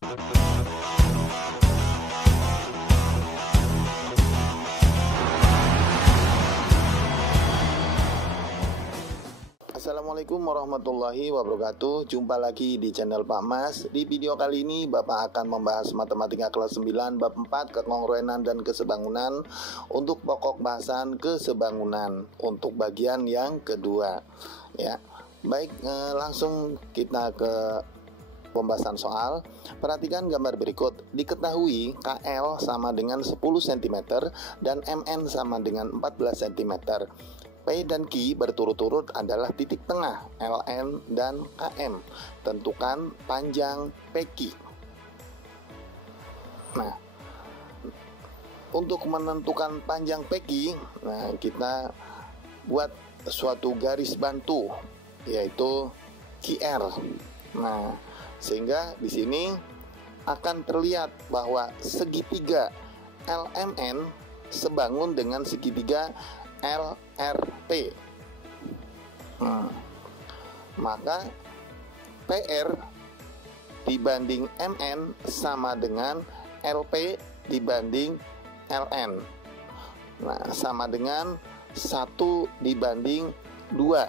Assalamualaikum warahmatullahi wabarakatuh. Jumpa lagi di channel Pak Mas. Di video kali ini Bapak akan membahas matematika kelas 9 bab 4 kekongruenan dan kesebangunan untuk pokok bahasan kesebangunan untuk bagian yang kedua. Ya. Baik, langsung kita ke pembahasan soal. Perhatikan gambar berikut. Diketahui KL sama dengan 10 cm dan MN sama dengan 14 cm. P dan Q berturut-turut adalah titik tengah LN dan KM. Tentukan panjang PQ. Nah, untuk menentukan panjang PQ, kita buat suatu garis bantu, yaitu QR. Nah, sehingga di sini akan terlihat bahwa segitiga LMN sebangun dengan segitiga LRT. Maka PR dibanding MN sama dengan LP dibanding LN. Nah, sama dengan 1 dibanding 2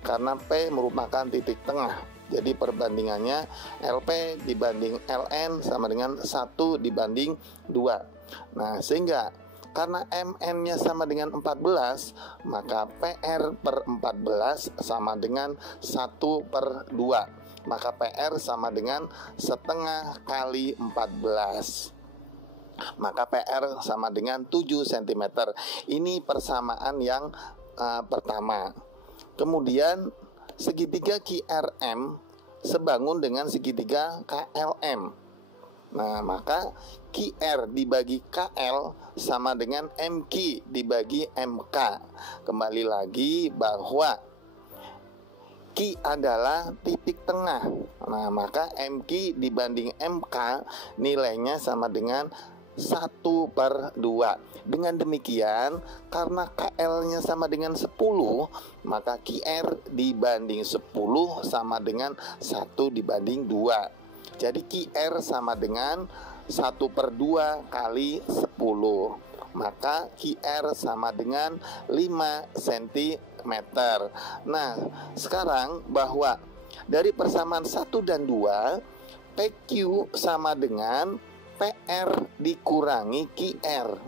karena P merupakan titik tengah. Jadi perbandingannya LP dibanding LN sama dengan 1 dibanding 2. Nah, sehingga karena MN-nya sama dengan 14, maka PR per 14 sama dengan 1/2. Maka PR sama dengan setengah kali 14. Maka PR sama dengan 7 cm. Ini persamaan yang pertama. Kemudian segitiga QRM sebangun dengan segitiga KLM. Nah, maka QR dibagi KL sama dengan MQ dibagi MK. Kembali lagi bahwa Q adalah titik tengah. Nah, maka MQ dibanding MK nilainya sama dengan 1/2. Dengan demikian, karena KL-nya sama dengan 10, maka QR dibanding 10 sama dengan 1 dibanding 2. Jadi QR sama dengan 1/2 kali 10. Maka QR sama dengan 5 cm. Nah, sekarang bahwa dari persamaan 1 dan 2, PQ sama dengan PR dikurangi QR.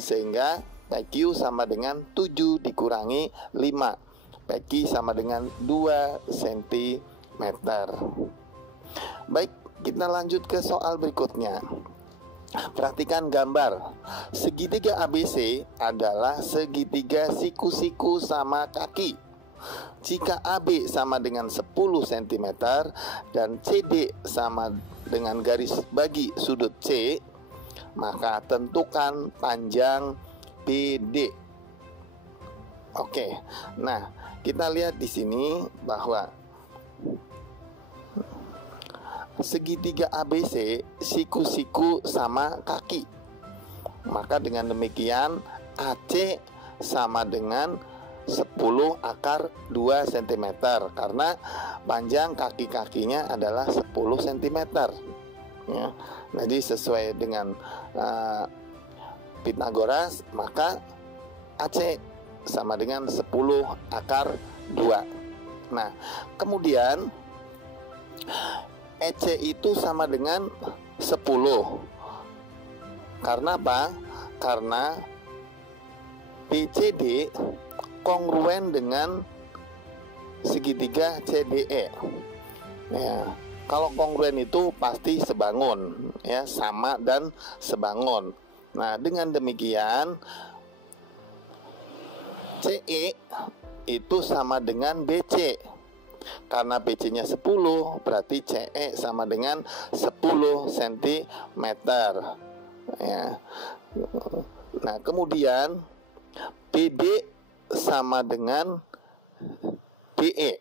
Sehingga PQ sama dengan 7 dikurangi 5. PQ sama dengan 2 cm. Baik, kita lanjut ke soal berikutnya. Perhatikan gambar. Segitiga ABC adalah segitiga siku-siku sama kaki. Jika AB sama dengan 10 cm dan CD sama dengan garis bagi sudut C, maka tentukan panjang BD. Oke. Nah, kita lihat di sini bahwa segitiga ABC siku-siku sama kaki. Maka dengan demikian AC sama dengan 10 akar 2 cm karena panjang kaki-kakinya adalah 10 cm. Ya. Jadi sesuai dengan Pythagoras, maka AC sama dengan 10 akar 2. Nah, kemudian EC itu sama dengan 10. Karena apa? Karena BCD kongruen dengan segitiga CDE. Ya, kalau kongruen itu pasti sebangun, ya, sama dan sebangun. Nah, dengan demikian CE itu sama dengan BC. Karena BC-nya 10, berarti CE sama dengan 10 cm. Ya. Nah, kemudian BD sama dengan BE.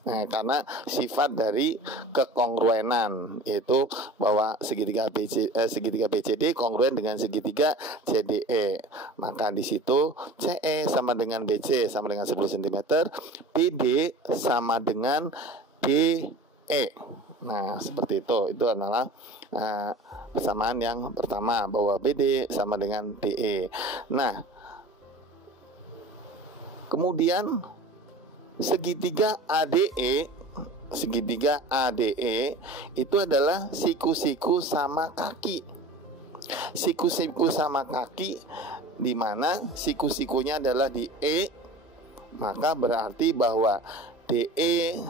Nah, karena sifat dari kekongruenan, yaitu bahwa segitiga BCD kongruen dengan segitiga CDE. Maka di situ CE sama dengan BC sama dengan 10 cm, BD sama dengan DE. Nah, seperti itu. Itu adalah persamaan yang pertama, bahwa BD sama dengan DE. Nah, kemudian segitiga ADE itu adalah siku-siku sama kaki. Siku-siku sama kaki, di mana siku-sikunya adalah di E, maka berarti bahwa DE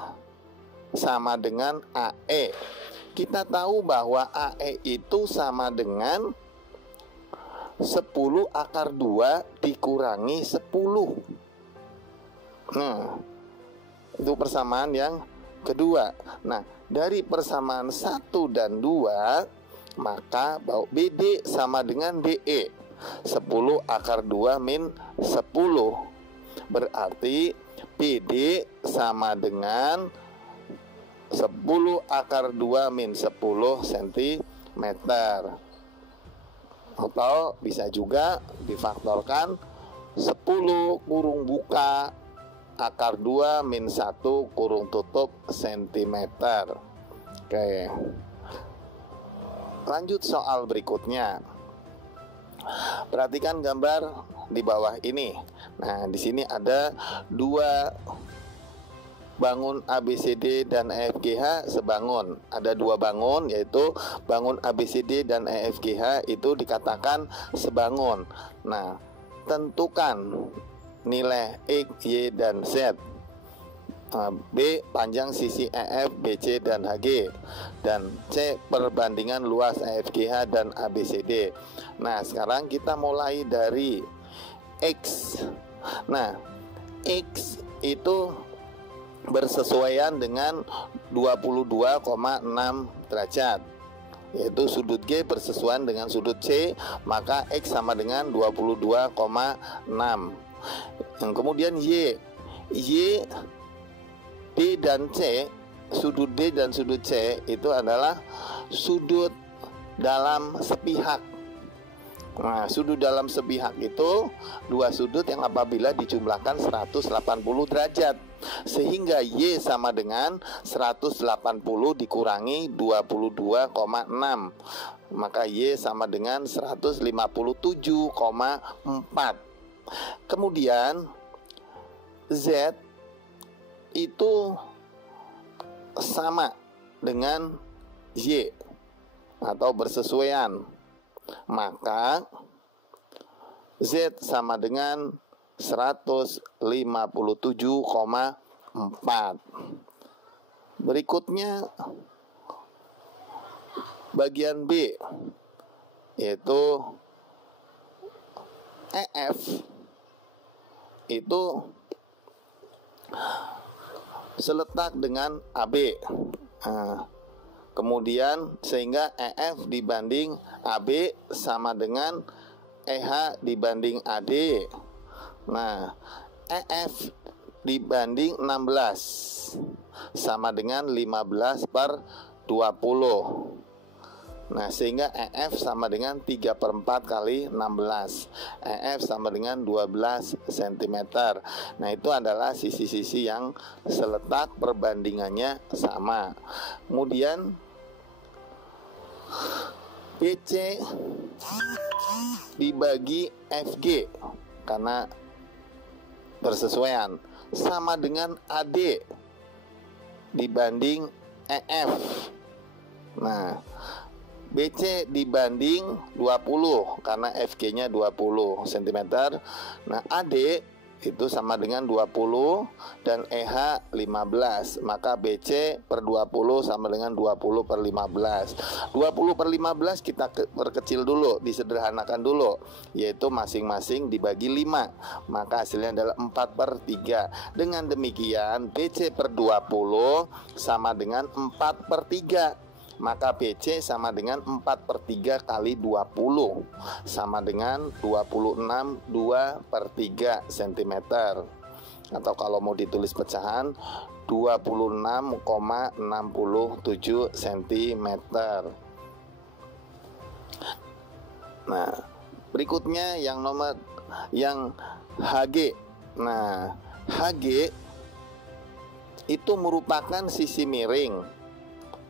sama dengan AE. Kita tahu bahwa AE itu sama dengan 10 akar 2 dikurangi 10. Nah, itu persamaan yang kedua. Nah, dari persamaan 1 dan 2, maka BD sama dengan DE. 10 akar 2 min 10. Berarti BD sama dengan 10 akar 2 min 10 cm. Atau bisa juga difaktorkan 10 kurung buka akar 2 min 1 kurung tutup cm. Oke. Lanjut soal berikutnya. Perhatikan gambar di bawah ini. Nah, di sini ada 2 bangun ABCD dan EFGH sebangun. Ada 2 bangun, yaitu bangun ABCD dan EFGH itu dikatakan sebangun. Nah, tentukan nilai X, Y, dan Z. B panjang sisi EF, BC, dan HG. Dan C perbandingan luas EFGH dan ABCD. Nah, sekarang kita mulai dari X. Nah, X itu bersesuaian dengan 22,6 derajat, yaitu sudut G bersesuaian dengan sudut C, maka X sama dengan 22,6. Yang kemudian Y, D dan C, sudut D dan sudut C itu adalah sudut dalam sepihak. Nah, sudut dalam sepihak itu 2 sudut yang apabila dijumlahkan 180 derajat, sehingga Y sama dengan 180 dikurangi 22,6, maka Y sama dengan 157,4. Kemudian Z itu sama dengan Y atau bersesuaian, maka Z sama dengan 157,4. Berikutnya bagian B, yaitu EF itu seletak dengan AB. Nah, kemudian sehingga EF dibanding AB sama dengan EH dibanding AD. Nah, EF dibanding 16 sama dengan 15/20. Nah, sehingga EF sama dengan 3/4 kali 16. EF sama dengan 12 cm. Nah, itu adalah sisi-sisi yang seletak perbandingannya sama. Kemudian BC dibagi FG karena bersesuaian sama dengan AD dibanding EF. Nah, BC dibanding 20 karena FG-nya 20 cm. Nah, AD itu sama dengan 20 dan EH 15, maka BC per 20 sama dengan 20/15. 20/15 kita perkecil dulu, disederhanakan dulu, yaitu masing-masing dibagi 5, maka hasilnya adalah 4/3. Dengan demikian BC per 20 sama dengan 4/3, maka BC sama dengan 4/3 kali 20 sama dengan 26 2/3 cm, atau kalau mau ditulis pecahan 26,67 cm. Nah, berikutnya yang HG. Nah, HG itu merupakan sisi miring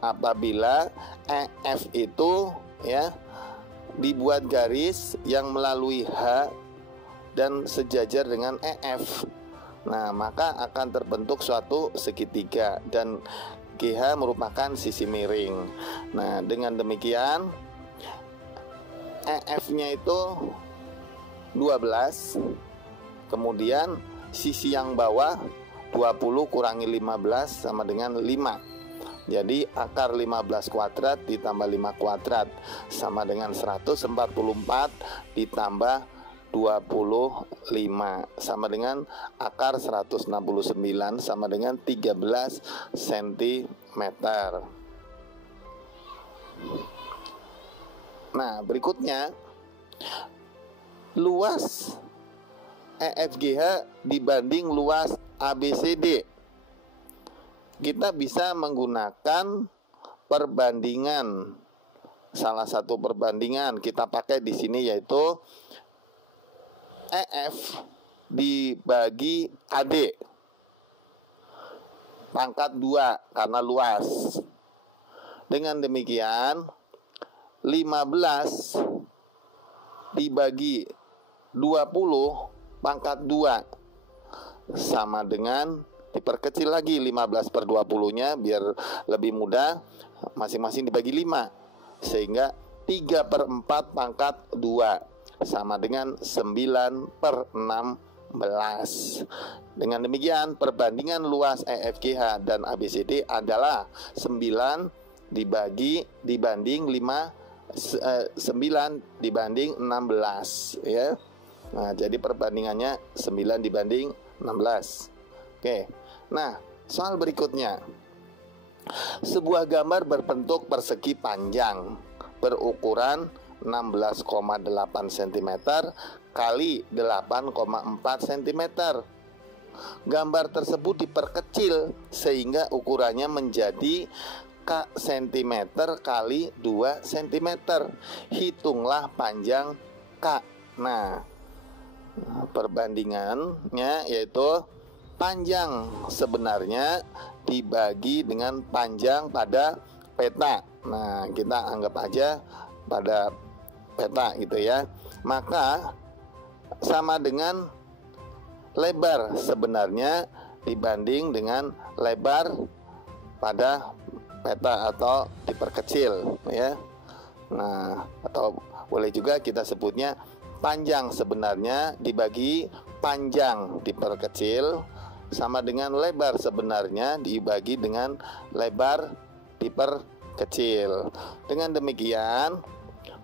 apabila EF itu ya dibuat garis yang melalui H dan sejajar dengan EF. Nah, maka akan terbentuk suatu segitiga dan GH merupakan sisi miring. Nah, dengan demikian EF-nya itu 12, kemudian sisi yang bawah 20 kurangi 15 sama dengan 5. Jadi akar 15 kuadrat ditambah 5 kuadrat sama dengan 144 ditambah 25 sama dengan akar 169 sama dengan 13 cm. Nah, berikutnya luas EFGH dibanding luas ABCD. Kita bisa menggunakan perbandingan. Salah satu perbandingan kita pakai di sini yaitu EF dibagi AD pangkat 2 karena luas. Dengan demikian 15 dibagi 20 pangkat 2 sama dengan, diperkecil lagi 15/20-nya biar lebih mudah, masing-masing dibagi 5 sehingga 3/4 pangkat 2 sama dengan 9/16. Dengan demikian perbandingan luas EFGH dan ABCD adalah 9 dibanding 9 dibanding 16 ya. Nah, jadi perbandingannya 9 dibanding 16. Oke. Nah, soal berikutnya. Sebuah gambar berbentuk persegi panjang berukuran 16,8 cm kali 8,4 cm. Gambar tersebut diperkecil sehingga ukurannya menjadi K cm kali 2 cm. Hitunglah panjang K. Nah, perbandingannya yaitu panjang sebenarnya dibagi dengan panjang pada peta. Nah, kita anggap aja pada peta gitu ya. Maka sama dengan lebar sebenarnya dibanding dengan lebar pada peta atau diperkecil ya. Nah, atau boleh juga kita sebutnya panjang sebenarnya dibagi panjang diperkecil sama dengan lebar sebenarnya dibagi dengan lebar diperkecil. Dengan demikian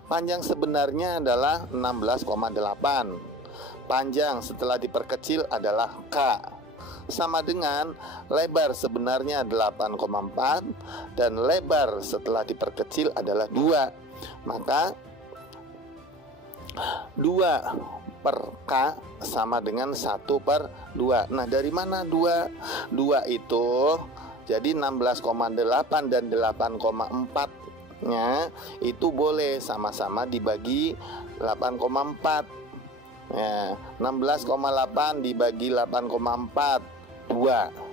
panjang sebenarnya adalah 16,8. Panjang setelah diperkecil adalah K sama dengan lebar sebenarnya 8,4 dan lebar setelah diperkecil adalah 2. Maka 2 per K sama dengan 1/2. Nah, dari mana 2? 2 itu jadi 16,8 dan 8,4 nya itu boleh sama-sama dibagi 8,4 ya. 16,8 dibagi 8,4 2.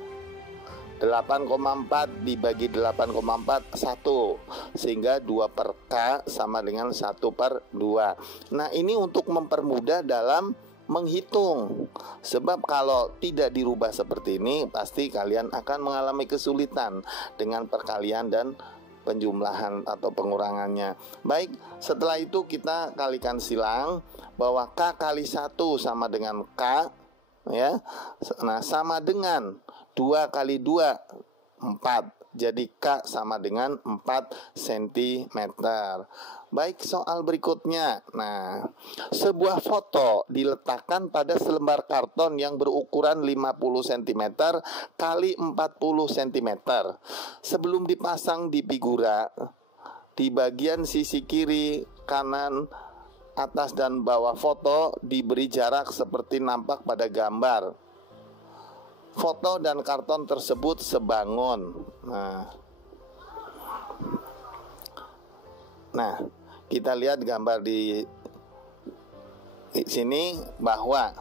8,4 dibagi 8,4 1 sehingga 2 per K sama dengan 1/2. Nah, ini untuk mempermudah dalam menghitung. Sebab kalau tidak dirubah seperti ini pasti kalian akan mengalami kesulitan dengan perkalian dan penjumlahan atau pengurangannya. Baik, setelah itu kita kalikan silang bahwa K kali 1 sama dengan K ya. Nah, sama dengan 2 kali 2 4. Jadi K sama dengan 4 cm. Baik, soal berikutnya. Nah, sebuah foto diletakkan pada selembar karton yang berukuran 50 cm kali 40 cm. Sebelum dipasang di figura, di bagian sisi kiri, kanan, atas dan bawah foto diberi jarak seperti nampak pada gambar. Foto dan karton tersebut sebangun. Nah, kita lihat gambar di sini bahwa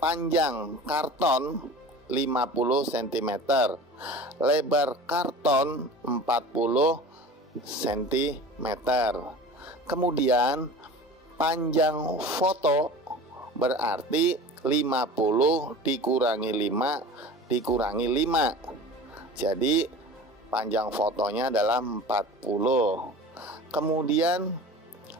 panjang karton 50 cm lebar karton 40 cm. Kemudian panjang foto berarti 50 dikurangi 5 dikurangi 5. Jadi panjang fotonya adalah 40. Kemudian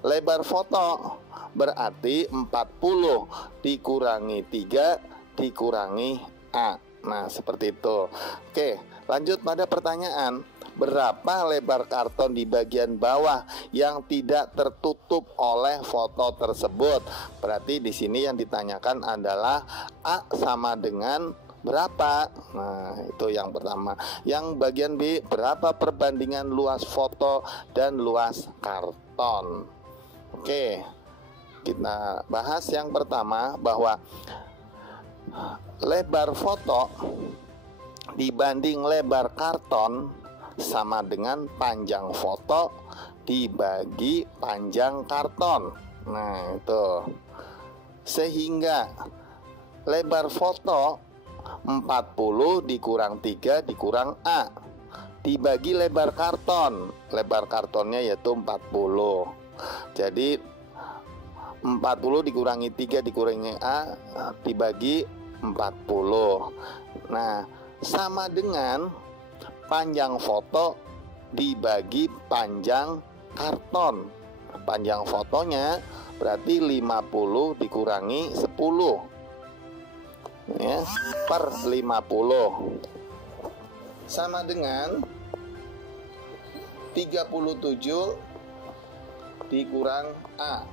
lebar foto berarti 40 dikurangi 3 dikurangi A. Nah, seperti itu. Oke, lanjut pada pertanyaan. Berapa lebar karton di bagian bawah yang tidak tertutup oleh foto tersebut? Berarti di sini yang ditanyakan adalah A sama dengan berapa? Nah, itu yang pertama. Yang bagian B, berapa perbandingan luas foto dan luas karton? Oke, kita bahas yang pertama bahwa lebar foto dibanding lebar karton sama dengan panjang foto dibagi panjang karton. Nah, itu. Sehingga lebar foto 40 dikurang 3 dikurang A dibagi lebar karton. Lebar kartonnya yaitu 40. Jadi 40 dikurangi 3 dikurangi A dibagi 40. Nah, sama dengan panjang foto dibagi panjang karton. Panjang fotonya berarti 50 dikurangi 10 ya, per 50 sama dengan 37 dikurang A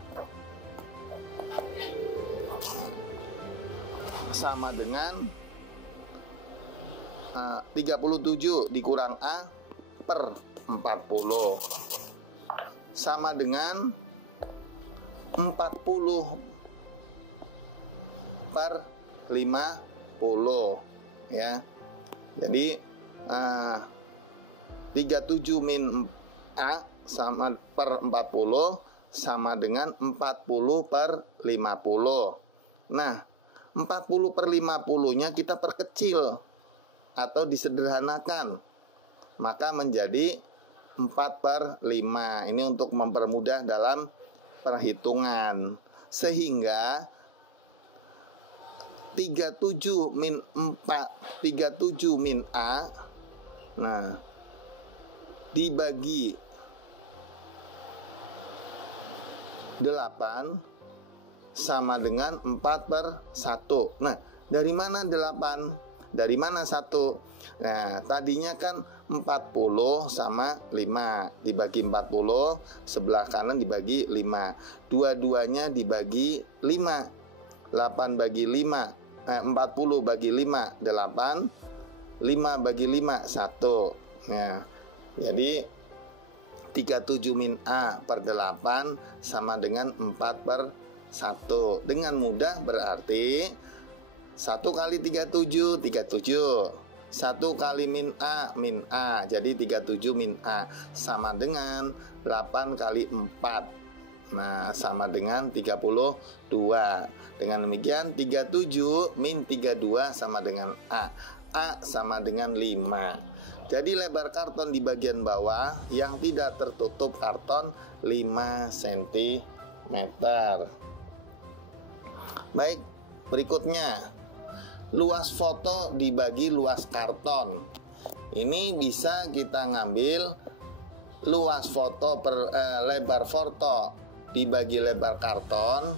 sama dengan 37 dikurang A per 40 sama dengan 40 per 50 ya. Jadi 37 min A sama per 40 sama dengan 40 per 50. Nah, 40 per 50 nya kita perkecil atau disederhanakan, maka menjadi 4 per 5. Ini untuk mempermudah dalam perhitungan. Sehingga 37 min 37 min A, nah, dibagi 8 sama dengan 4 per 1. Nah, dari mana 8? Dari mana 1? Nah, tadinya kan 40 sama 5 dibagi 40, sebelah kanan dibagi 5. Dua-duanya dibagi 5. 8 bagi 5, 40 bagi 5, 8. 5 bagi 5, 1. Nah, jadi 37 min A per 8 sama dengan 4 per 1. Dengan mudah berarti 1 kali 37, 37. 1 kali min A, jadi 37 min A sama dengan 8 kali 4. Nah, sama dengan 32. Dengan demikian 37 min 32 sama dengan A. A sama dengan 5. Jadi lebar karton di bagian bawah yang tidak tertutup karton 5 cm. Baik, berikutnya luas foto dibagi luas karton. Ini bisa kita ngambil luas foto per lebar foto dibagi lebar karton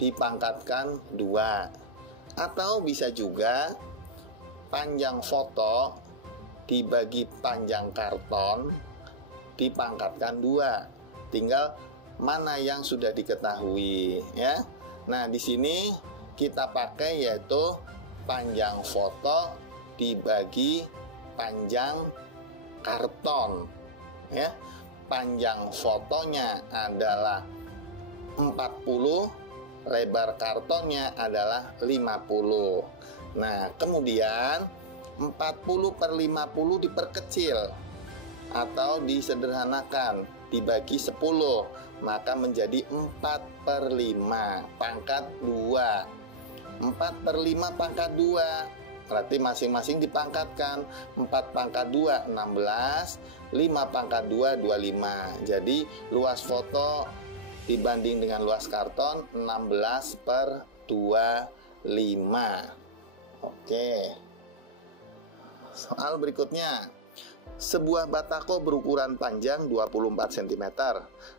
dipangkatkan 2. Atau bisa juga panjang foto dibagi panjang karton dipangkatkan 2. Tinggal mana yang sudah diketahui ya. Nah, di sini kita pakai yaitu panjang foto dibagi panjang karton ya. Panjang fotonya adalah 40, lebar kartonnya adalah 50. Nah, kemudian 40 per 50 diperkecil atau disederhanakan dibagi 10, maka menjadi 4 per 5 pangkat 2. 4 per 5 pangkat 2 berarti masing-masing dipangkatkan. 4 pangkat 2 16, 5 pangkat 2 25. Jadi luas foto dibanding dengan luas karton 16/25. Oke. Soal berikutnya. Sebuah batako berukuran panjang 24 cm,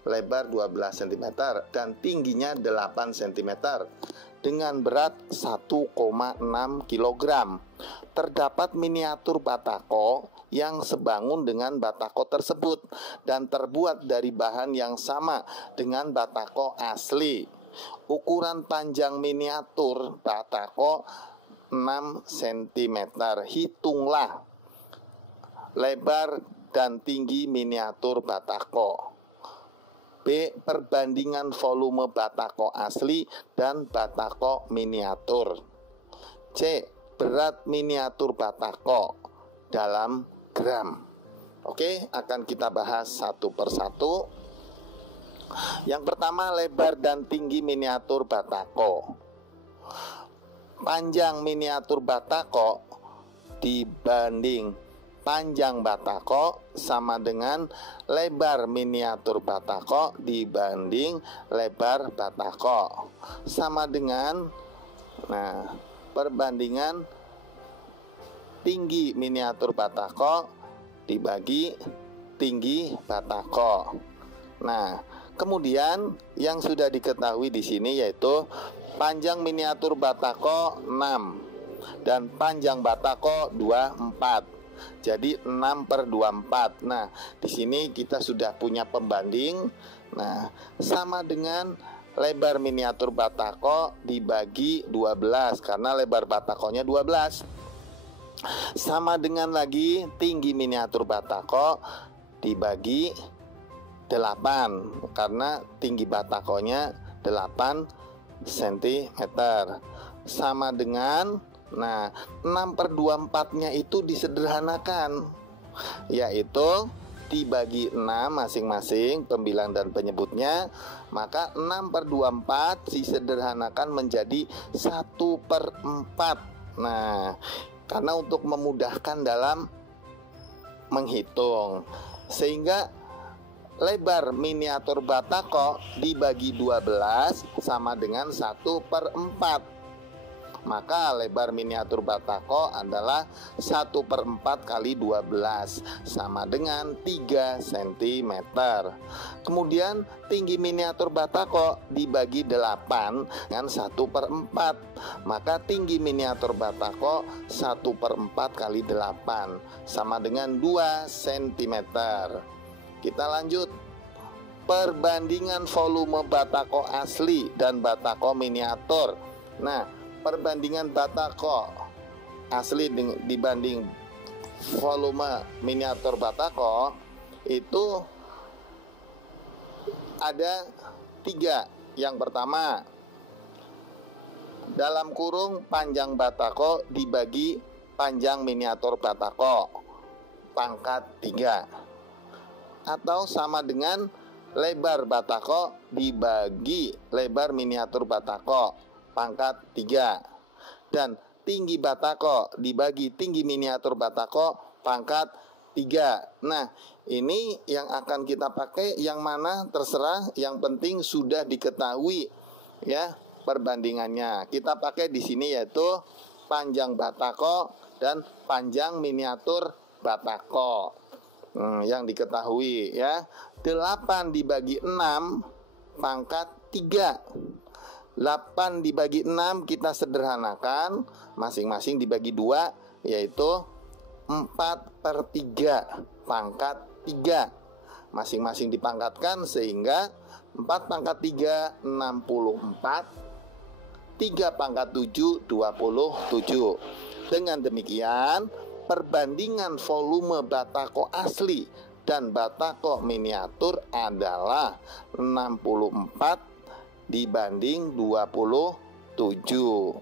lebar 12 cm, dan tingginya 8 cm dengan berat 1,6 kg. Terdapat miniatur batako yang sebangun dengan batako tersebut dan terbuat dari bahan yang sama dengan batako asli. Ukuran panjang miniatur batako 6 cm. Hitunglah lebar dan tinggi miniatur batako. B. Perbandingan volume batako asli dan batako miniatur. C. Berat miniatur batako dalam gram. Oke, akan kita bahas satu persatu. Yang pertama, lebar dan tinggi miniatur batako. Panjang miniatur batako dibanding panjang batako sama dengan lebar miniatur batako dibanding lebar batako. Sama dengan perbandingan tinggi miniatur batako dibagi tinggi batako. Nah, kemudian yang sudah diketahui di sini yaitu panjang miniatur batako 6 dan panjang batako 24. Jadi 6/24. Nah, di sini kita sudah punya pembanding. Nah, sama dengan lebar miniatur batako dibagi 12 karena lebar batakonya 12. Sama dengan lagi tinggi miniatur batako dibagi 8 karena tinggi batakonya 8 cm. Sama dengan 6/24-nya itu disederhanakan, yaitu dibagi 6 masing-masing pembilang dan penyebutnya. Maka 6/24 disederhanakan menjadi 1/4. Nah, karena untuk memudahkan dalam menghitung, sehingga lebar miniatur batako dibagi 12 sama dengan 1/4. Maka lebar miniatur batako adalah 1/4 kali 12 sama dengan 3 cm. Kemudian tinggi miniatur batako dibagi 8 dengan 1/4. Maka tinggi miniatur batako 1/4 kali 8 sama dengan 2 cm. Kita lanjut. Perbandingan volume batako asli dan batako miniatur. Nah, perbandingan batako asli dibanding volume miniatur batako itu ada 3. Yang pertama, dalam kurung panjang batako dibagi panjang miniatur batako pangkat 3, atau sama dengan lebar batako dibagi lebar miniatur batako pangkat 3, dan tinggi batako dibagi tinggi miniatur batako pangkat 3. Nah, ini yang akan kita pakai yang mana terserah, yang penting sudah diketahui ya perbandingannya. Kita pakai di sini yaitu panjang batako dan panjang miniatur batako. Yang diketahui ya, 8 dibagi 6 pangkat 3. 8 dibagi 6 kita sederhanakan, masing-masing dibagi 2, yaitu 4/3 pangkat 3. Masing-masing dipangkatkan sehingga 4 pangkat 3 64, 3 pangkat 7 27. Dengan demikian perbandingan volume batako asli dan batako miniatur adalah 64 dibanding 27.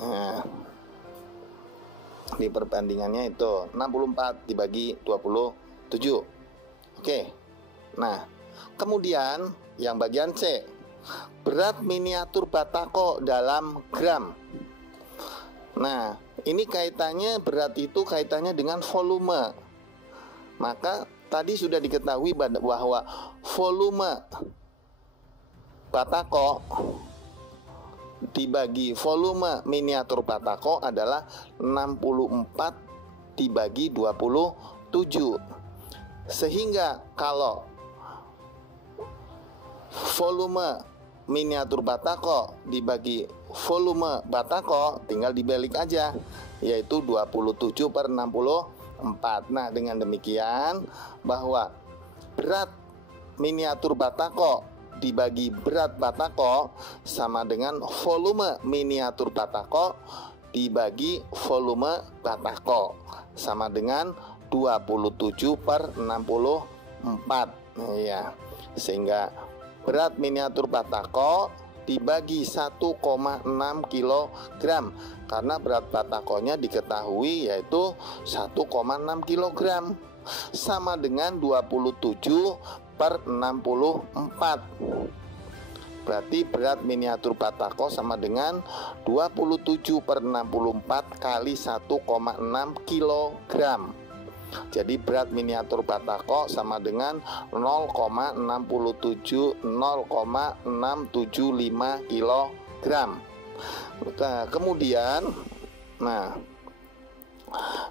Nah, di perbandingannya itu 64 dibagi 27. Oke. Nah, kemudian yang bagian C, berat miniatur batako dalam gram. Nah, ini kaitannya, berat itu kaitannya dengan volume. Maka tadi sudah diketahui bahwa volume batako dibagi volume miniatur batako adalah 64 dibagi 27. Sehingga kalau volume miniatur batako dibagi volume batako tinggal dibalik aja, yaitu 27/64. Nah, dengan demikian bahwa berat miniatur batako dibagi berat batako sama dengan volume miniatur batako dibagi volume batako sama dengan 27/64. Ya, sehingga berat miniatur batako dibagi 1,6 kg, karena berat batakonya diketahui yaitu 1,6 kg, sama dengan 27/64. Berarti berat miniatur batako sama dengan 27/64 kali 1,6 kg. Jadi berat miniatur batako sama dengan 0,675 kg. Nah, kemudian,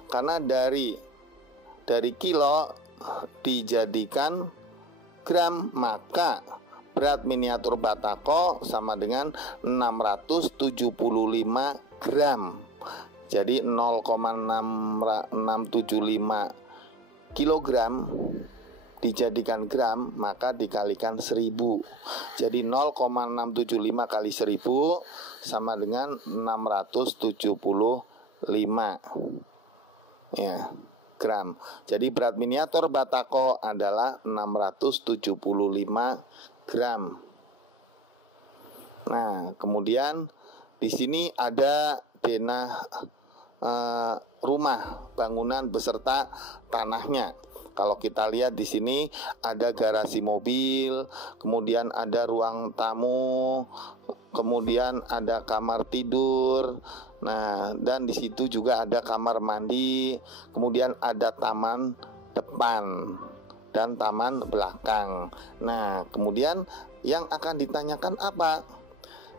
karena dari kilo dijadikan gram, maka berat miniatur batako sama dengan 675 gram. Jadi 0,675 kilogram dijadikan gram, maka dikalikan 1000. Jadi 0,675 kali 1000 sama dengan 675 ya, gram. Jadi berat miniatur batako adalah 675 gram. Nah, kemudian di sini ada denah rumah bangunan beserta tanahnya. Kalau kita lihat di sini ada garasi mobil, kemudian ada ruang tamu, kemudian ada kamar tidur. Nah, dan di situ juga ada kamar mandi, kemudian ada taman depan dan taman belakang. Nah, kemudian yang akan ditanyakan apa?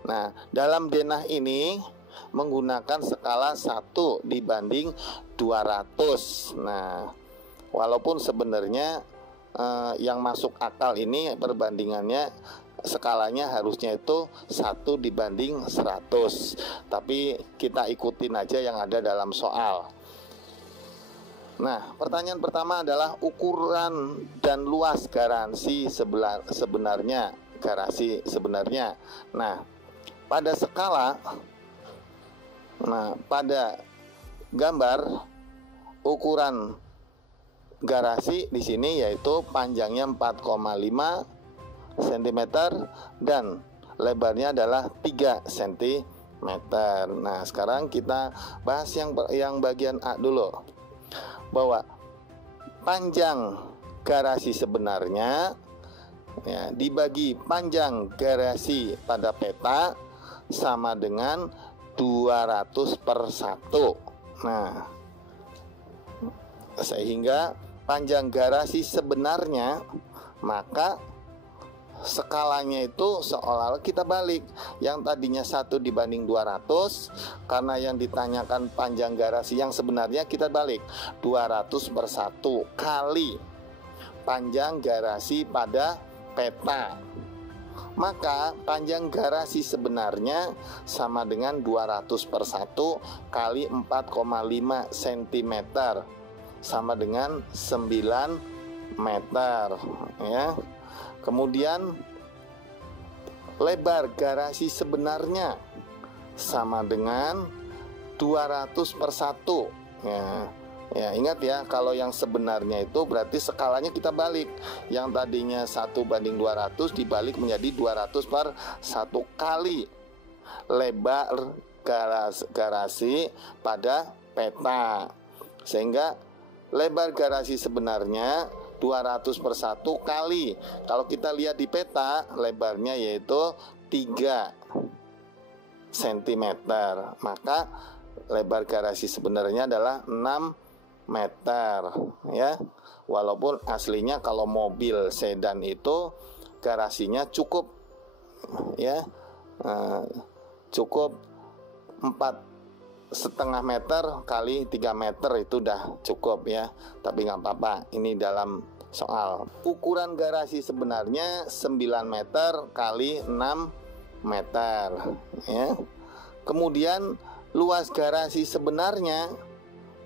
Nah, dalam denah ini menggunakan skala 1 dibanding 200. Nah, walaupun sebenarnya yang masuk akal ini perbandingannya skalanya harusnya itu 1 dibanding 100. Tapi kita ikutin aja yang ada dalam soal. Nah, pertanyaan pertama adalah ukuran dan luas garasi sebenarnya. Garasi sebenarnya. Nah, pada skala, pada gambar ukuran garasi di sini yaitu panjangnya 4,5 cm dan lebarnya adalah 3 cm. Nah, sekarang kita bahas yang bagian A dulu. Bahwa panjang garasi sebenarnya ya, dibagi panjang garasi pada peta sama dengan 200/1. Nah, sehingga panjang garasi sebenarnya, maka skalanya itu seolah-olah kita balik. Yang tadinya 1 dibanding 200, karena yang ditanyakan panjang garasi yang sebenarnya, kita balik 200/1 kali panjang garasi pada peta. Maka panjang garasi sebenarnya sama dengan 200/1 kali 4,5 cm sama dengan 9 meter ya. Kemudian lebar garasi sebenarnya sama dengan 200/1 ya. Ya, ingat ya, kalau yang sebenarnya itu berarti skalanya kita balik. Yang tadinya 1 banding 200 dibalik menjadi 200/1 kali lebar garasi pada peta. Sehingga lebar garasi sebenarnya 200/1 kali, kalau kita lihat di peta, lebarnya yaitu 3 cm. Maka lebar garasi sebenarnya adalah 6 meter ya. Walaupun aslinya kalau mobil sedan itu garasinya cukup ya, cukup 4,5 meter kali 3 meter itu udah cukup ya. Tapi nggak apa-apa, ini dalam soal. Ukuran garasi sebenarnya 9 meter kali 6 meter ya. Kemudian luas garasi sebenarnya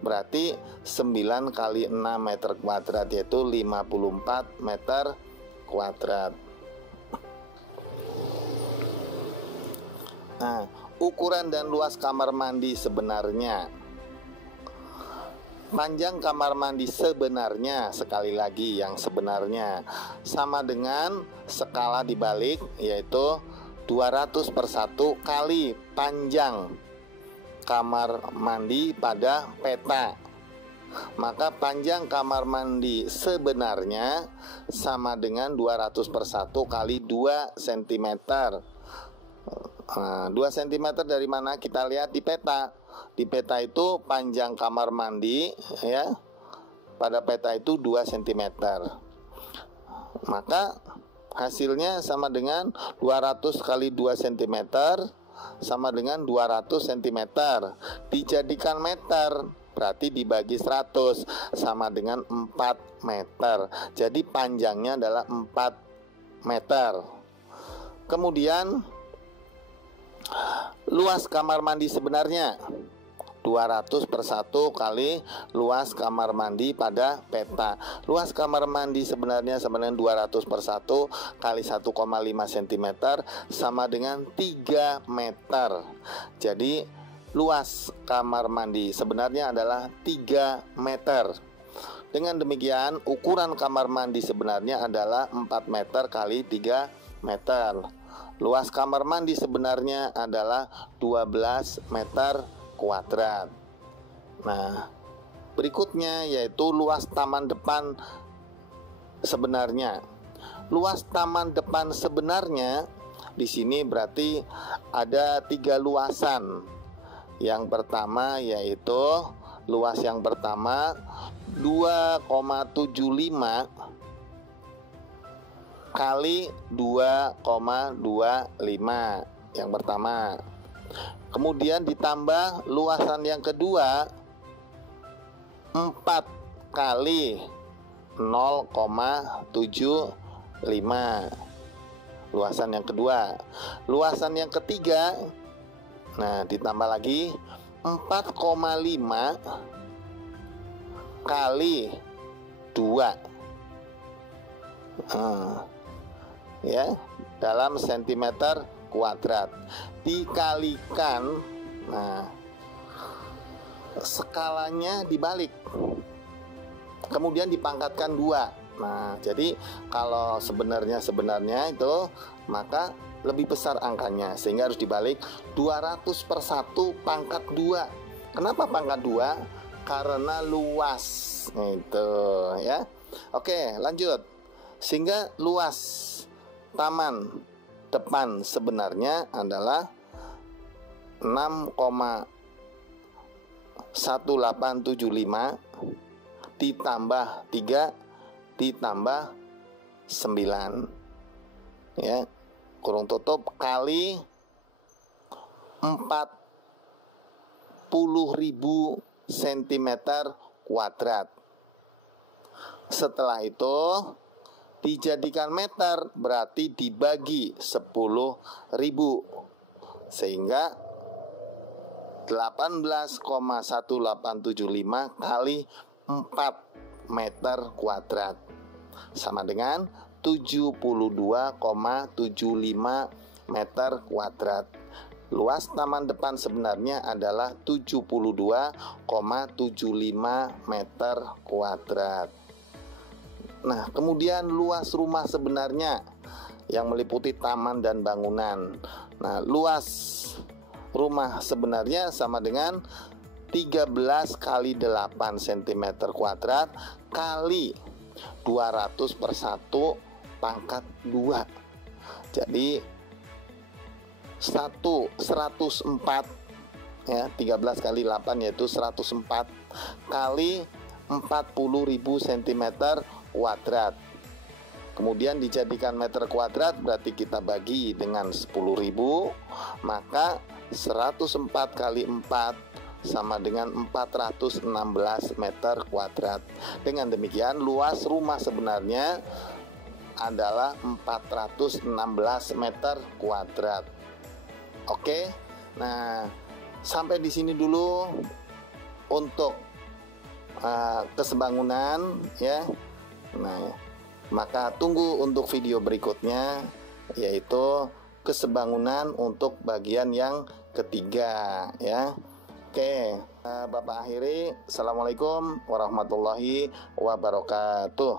berarti 9 kali 6 meter kuadrat, yaitu 54 meter kuadrat. Nah, ukuran dan luas kamar mandi sebenarnya. Panjang kamar mandi sebenarnya, sekali lagi yang sebenarnya, sama dengan skala dibalik, yaitu 200/1 kali panjang kamar mandi pada peta. Maka panjang kamar mandi sebenarnya sama dengan 200/1 kali 2 cm. 2 cm dari mana? Kita lihat di peta. Di peta itu panjang kamar mandi ya, pada peta itu 2 cm. Maka hasilnya sama dengan 200 kali 2 cm sama dengan 200 cm. Dijadikan meter, berarti dibagi 100 sama dengan 4 meter. Jadi panjangnya adalah 4 meter. Kemudian luas kamar mandi sebenarnya 200/1 kali luas kamar mandi pada peta. Luas kamar mandi sebenarnya sama dengan 200/1 kali 1,5 cm sama dengan 3 meter. Jadi luas kamar mandi sebenarnya adalah 3 meter. Dengan demikian ukuran kamar mandi sebenarnya adalah 4 meter kali 3 meter. Luas kamar mandi sebenarnya adalah 12 meter kuadrat. Nah, berikutnya yaitu luas taman depan sebenarnya. Luas taman depan sebenarnya di sini berarti ada 3 luasan. Yang pertama yaitu luas yang pertama 2,75 kali 2,25 yang pertama. Kemudian ditambah luasan yang kedua 4 kali 0,75. Luasan yang kedua. Luasan yang ketiga, nah ditambah lagi 4,5 kali 2 ya, dalam sentimeter kuadrat dikalikan, nah skalanya dibalik, kemudian dipangkatkan 2. Nah, jadi kalau sebenarnya itu maka lebih besar angkanya, sehingga harus dibalik 200/1 pangkat 2. Kenapa pangkat 2? Karena luas itu ya. Oke, lanjut. Sehingga luas taman depan sebenarnya adalah 6,1875 ditambah 3 ditambah 9 ya, kurung tutup, kali 40.000 cm kuadrat. Setelah itu dijadikan meter, berarti dibagi 10.000, sehingga 18,1875 kali 4 meter kuadrat sama dengan 72,75 meter kuadrat. Luas taman depan sebenarnya adalah 72,75 meter kuadrat. Nah, kemudian luas rumah sebenarnya yang meliputi taman dan bangunan. Nah, luas rumah sebenarnya sama dengan 13 kali 8 cm kuadrat kali 200/1 pangkat 2. Jadi 104 ya, 13 kali 8 yaitu 104 kali 40.000 cm kuadrat. Kemudian dijadikan meter kuadrat, berarti kita bagi dengan 10.000, maka 104 kali 4 sama dengan 416 meter kuadrat. Dengan demikian luas rumah sebenarnya adalah 416 meter kuadrat. Oke. Nah, sampai di sini dulu untuk kesebangunan ya. Nah, maka tunggu untuk video berikutnya, yaitu kesebangunan untuk bagian yang ketiga ya. Oke, Bapak akhiri. Assalamualaikum warahmatullahi wabarakatuh.